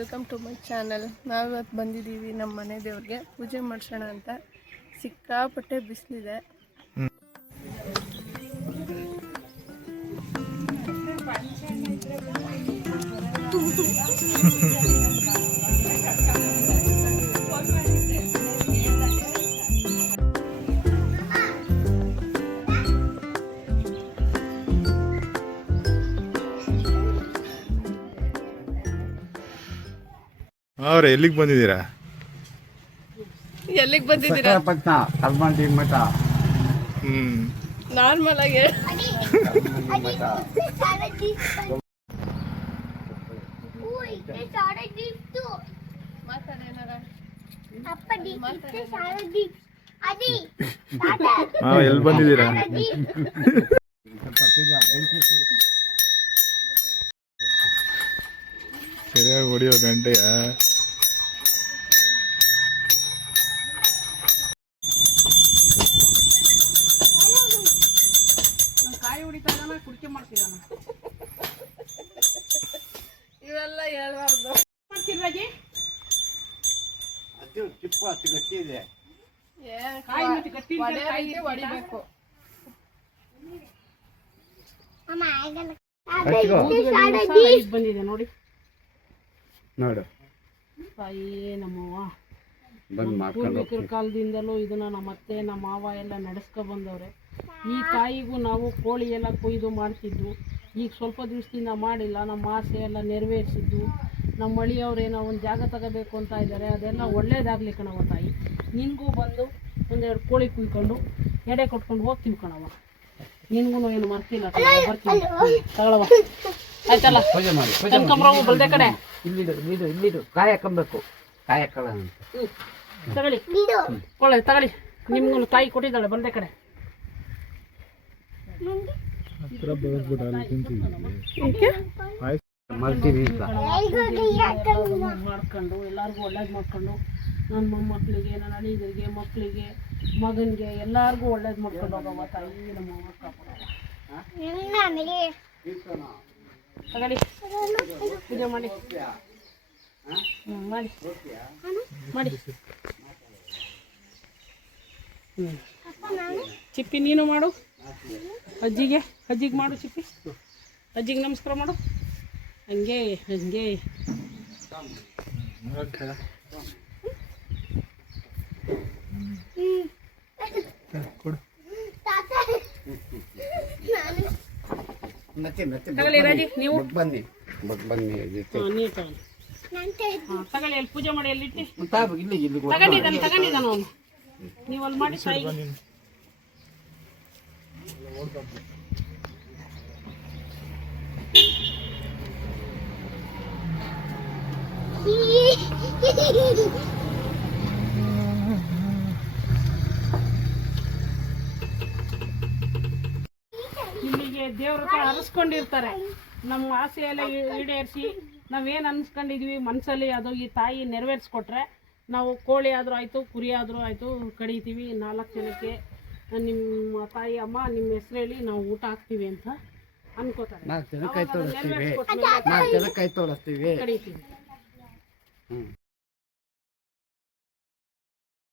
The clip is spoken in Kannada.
Welcome to my channel. ನಾವಿವತ್ತು ಬಂದಿದ್ದೀವಿ ನಮ್ಮ ಮನೆ ದೇವ್ರಿಗೆ ಪೂಜೆ ಮಾಡಿಸೋಣ ಅಂತ. ಸಿಕ್ಕಾಪಟ್ಟೆ ಬಿಸಿಲಿದೆ. ಅವ್ರೆ ಎಲ್ಲಿಗೆ ಬಂದಿದ್ದೀರಾ? ನಾರ್ಮಲ್ ಆಗಿ ಎಲ್ಲಿ ಬಂದಿದ್ದೀರಾ? ಸರಿಯಾಗಿ ಹೊಡಿಯೋ ಗಂಟೆಯ ಇವೆಲ್ಲ ಹೇಳ್ಬಾರ್ದು. ಹೊಡಿಬೇಕು. ಬಂದಿದೆ ನೋಡಿ ನೋಡು ತಾಯಿಯೇ ನಮ್ಮವ್ವ ಪೂರ್ವಿಕರ ಕಾಲದಿಂದಲೂ ಇದನ್ನ ನಮ್ಮ ಅತ್ತೆ ನಮ್ಮ ಮಾವ ಎಲ್ಲ ನಡೆಸ್ಕೊ ಬಂದವ್ರೆ. ಈ ತಾಯಿಗೂ ನಾವು ಕೋಳಿ ಎಲ್ಲ ಕೊಯ್ದು ಮಾಡ್ತಿದ್ವು. ಈಗ ಸ್ವಲ್ಪ ದಿವಸದಿಂದ ಮಾಡಿಲ್ಲ. ನಮ್ಮ ಆಸೆ ಎಲ್ಲ ನೆರವೇರಿಸಿದ್ದು. ನಮ್ಮ ಮಳಿಯವ್ರೇನೋ ಒಂದು ಜಾಗ ತಗೋಬೇಕು ಅಂತ ಇದ್ದಾರೆ. ಅದೆಲ್ಲ ಒಳ್ಳೇದಾಗಲಿ ಕಣವ ತಾಯಿ. ನಿನಗೂ ಬಂದು ಒಂದೆರಡು ಕೋಳಿ ಕುಯ್ಕೊಂಡು ಎಡೆ ಕೊಟ್ಕೊಂಡು ಹೋಗ್ತೀವಿ ಕಣವ. ನಿನ್ಗೂ ಏನು ಮರ್ತಿಲ್ಲ ಬರ್ತೀವಿ ತಗೊಳವ ಆಯ್ತಲ್ಲ. ಕನ್ಕಂಬ್ರವು ಬಲ್ದೆ ಕಡೆ ಇಲ್ಲಿಡು ಕಾಯಿ ಹಾಕೊಬೇಕು. ಕಾಯಿ ಹಾಕಲ್ಲ ತಗೊಳ್ಳಿ ಕೊಳ್ಳೆ ತಗೊಳ್ಳಿ. ನಿಮ್ಗೂ ತಾಯಿ ಕೊಟ್ಟಿದ್ದಾಳೆ ಬಲ್ದೆ ಕಡೆ. ಮಾಡ್ಕೊಂಡು ಎಲ್ಲರಿಗೂ ಒಳ್ಳೇದು ಮಾಡ್ಕೊಂಡು ನನ್ನ ಮೊಮ್ಮಕ್ಕಳಿಗೆ ನನ್ನ ಅಳಿಯರಿಗೆ ಮಕ್ಕಳಿಗೆ ಮಗನಿಗೆ ಎಲ್ಲರಿಗೂ ಒಳ್ಳೇದು ಮಾಡ್ಕೊಂಡು ಹೋಗವ ತಾಯಿ ನಮ್ಮ ತಗೊಳ್ಳಿ ಪೂಜೆ ಮಾಡಿ ಮಾಡಿ ಮಾಡಿ. ಚಿಪ್ಪಿ ನೀನು ಮಾಡು. ಅಜ್ಜಿಗೆ ಮಾಡು ಚಿಪ್ಪಿ. ಅಜ್ಜಿಗೆ ನಮಸ್ಕಾರ ಮಾಡು. ಹಂಗೆ ಹಂಗೆ ತಗೊಳ್ಳಿ ರಾಜಿ ನೀವು ಬನ್ನಿ ತಗೊಳ್ಳಿ. ಅಲ್ಲಿ ಪೂಜೆ ಮಾಡಿ ಎಲ್ಲಿಟ್ಟು ತಗೊಂಡಿದ್ದಾನೆ ಅವನು. ನೀವು ಅಲ್ಲಿ ಮಾಡಿ ತಾಯಿ. ಇಲ್ಲಿಗೆ ದೇವ್ರ ಹತ್ರ ಹರಸ್ಕೊಂಡಿರ್ತಾರೆ. ನಮ್ಮ ಆಸೆ ಎಲ್ಲ ಈಡೇರಿಸಿ ನಾವೇನು ಅನ್ಸ್ಕೊಂಡಿದ್ವಿ ಮನಸ್ಸಲ್ಲಿ ಅದು ಈ ತಾಯಿ ನೆರವೇರಿಸ್ಕೊಟ್ರೆ ನಾವು ಕೋಳಿ ಆದರೂ ಆಯಿತು ಕುರಿ ಆದರೂ ಆಯಿತು ಕಡಿತೀವಿ. 4 ಜನಕ್ಕೆ ನಿಮ್ಮ ತಾಯಿ ಅಮ್ಮ ನಿಮ್ಮ ಹೆಸರು ಹೇಳಿ ನಾವು ಊಟ ಹಾಕ್ತೀವಿ ಅಂತ ಅನ್ಕೋತಾರೆ. 4 ಜನ ಕೈ ತೋರಿಸ್ತೀವಿ. ಕಡಿತೀವಿ.